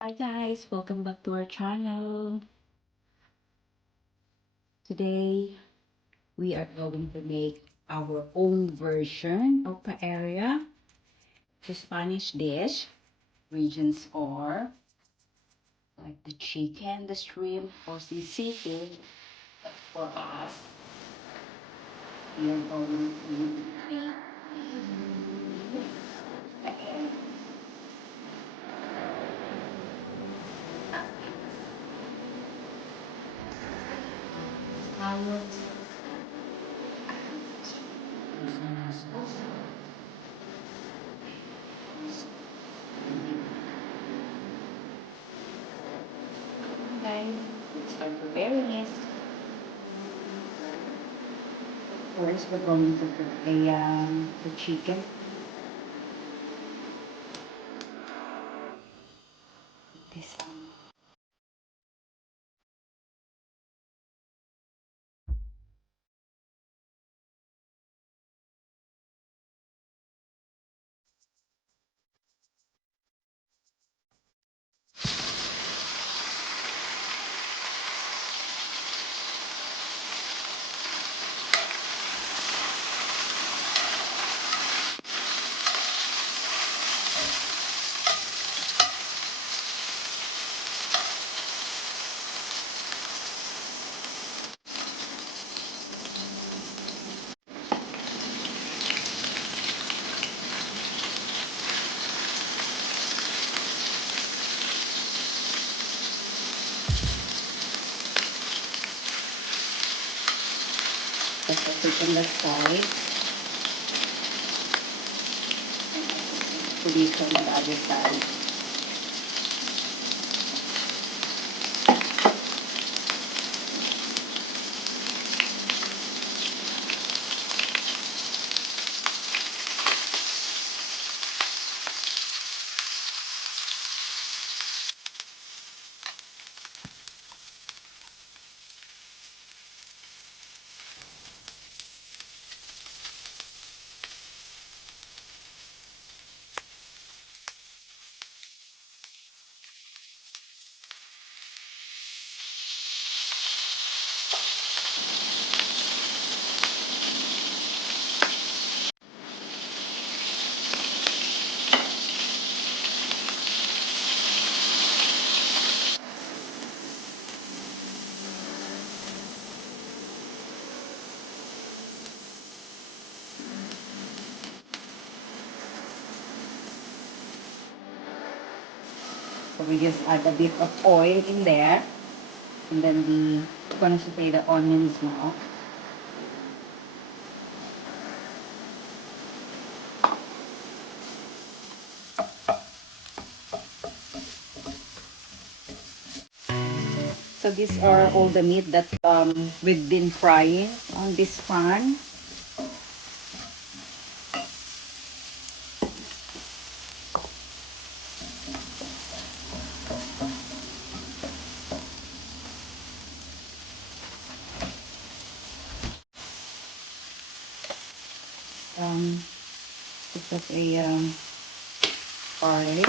Hi guys, welcome back to our channel. Today, we are going to make our own version of paella. It's a Spanish dish. Regions are like the chicken, the shrimp, or the seafood. For us, we are going to make paella. Guys, let's start preparing it. First, we're going to cook the chicken. This is the chicken that side. Put it on the other side. So we just add a bit of oil in there, and then we're gonna saute the onions now. So these are all the meat that we've been frying on this pan. Um, this is a garlic,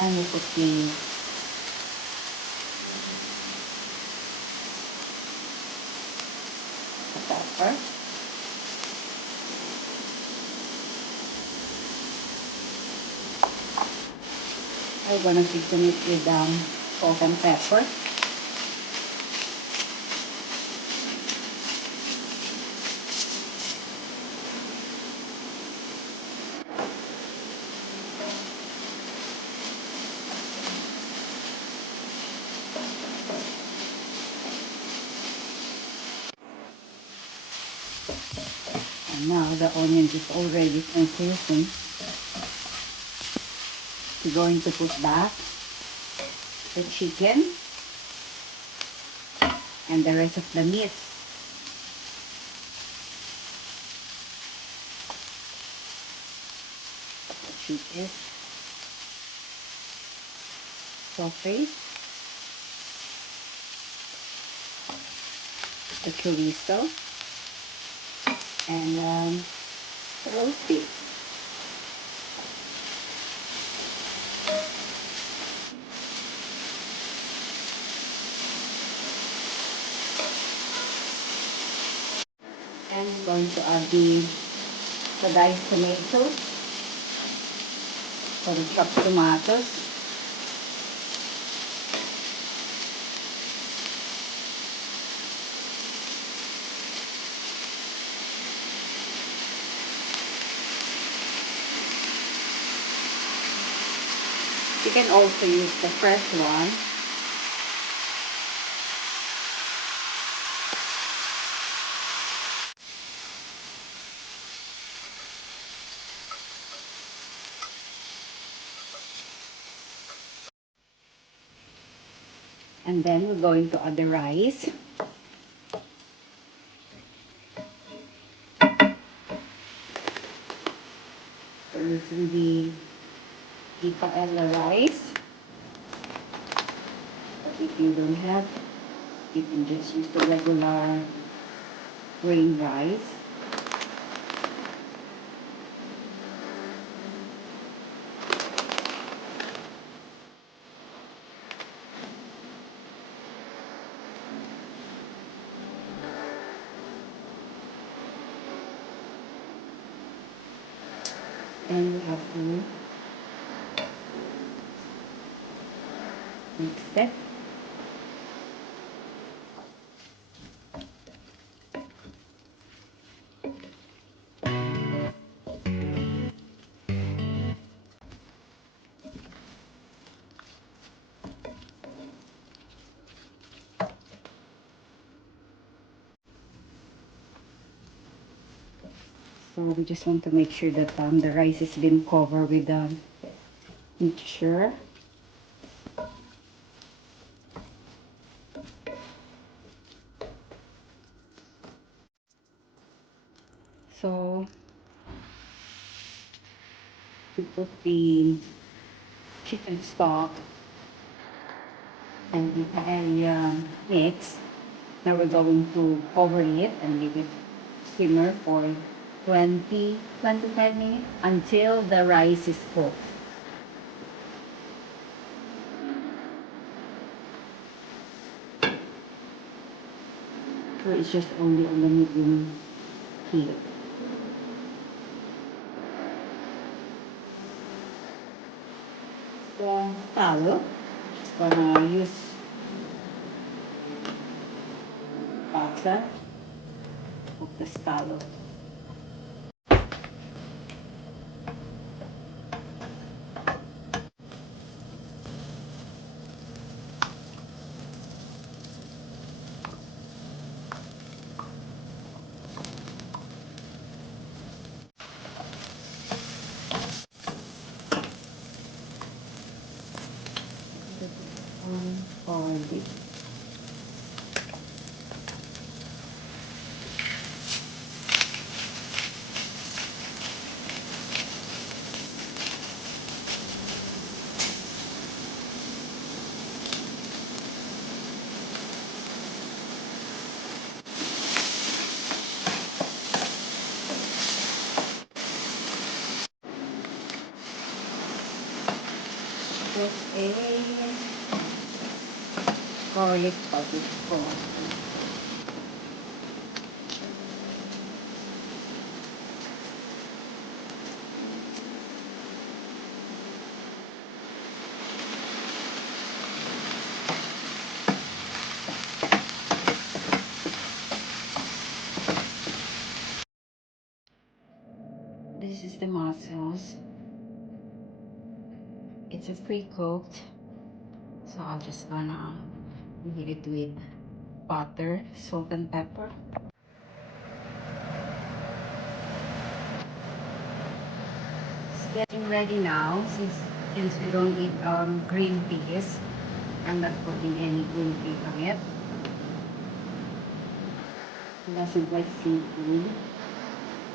and we put the pepper. I'm gonna season it with salt and pepper. And now the onion is already seasoned. We're going to put back the chicken and the rest of the meat. The chicken, saute, the chorizo, and roast it. And we're going to add the diced tomatoes or the chopped tomatoes. You can also use the fresh one. And then we're going to add the rice. So using the paella rice. But if you don't have, you can just use the regular grain rice. And we have to mix that. So we just want to make sure that the rice has been covered with the mixture. So we put the chicken stock and the paella mix. Now we're going to cover it and leave it simmer for 25 minutes until the rice is cooked. So it's just only on the medium heat. The scallop, just gonna use butter of the scallop. Garlic. Put a garlic powder. This is the mussels. It's a pre-cooked, so I'm just gonna heat it with butter, salt and pepper. It's getting ready now since we don't eat green peas. I'm not putting any green pea on it. It doesn't like seafood.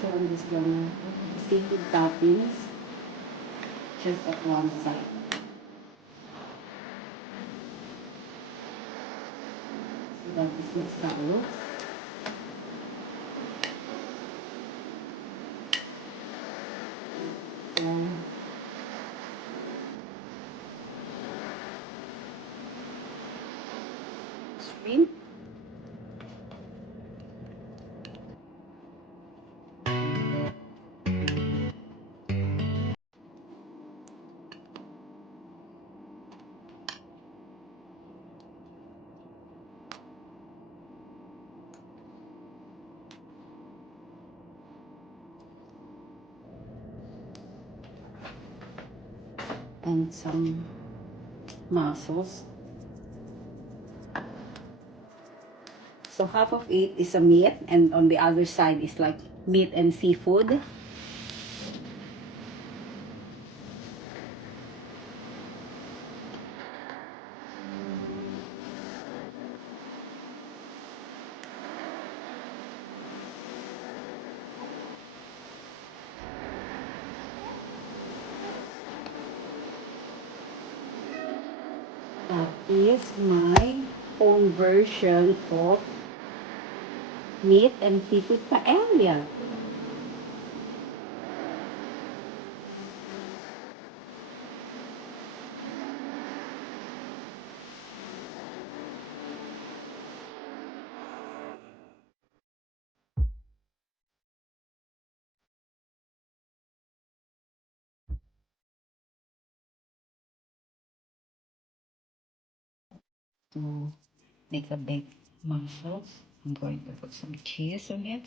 So I'm just gonna put the seafood toppings just at one side. So that is my scallops. Green. And some mussels. So half of it is a meat, and on the other side is like meat and seafood. That is my own version of meat and seafood paella. To make a big mussels, I'm going to put some cheese on it.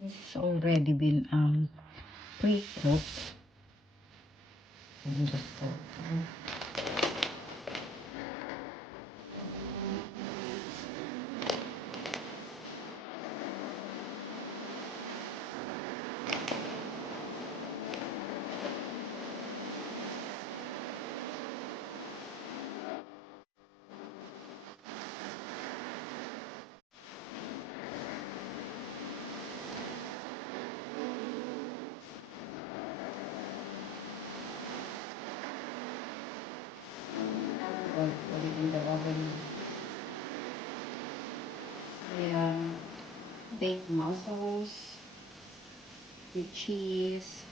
It's already been pre-cooked. Just put it in the oven. Yeah, baked mussels with cheese.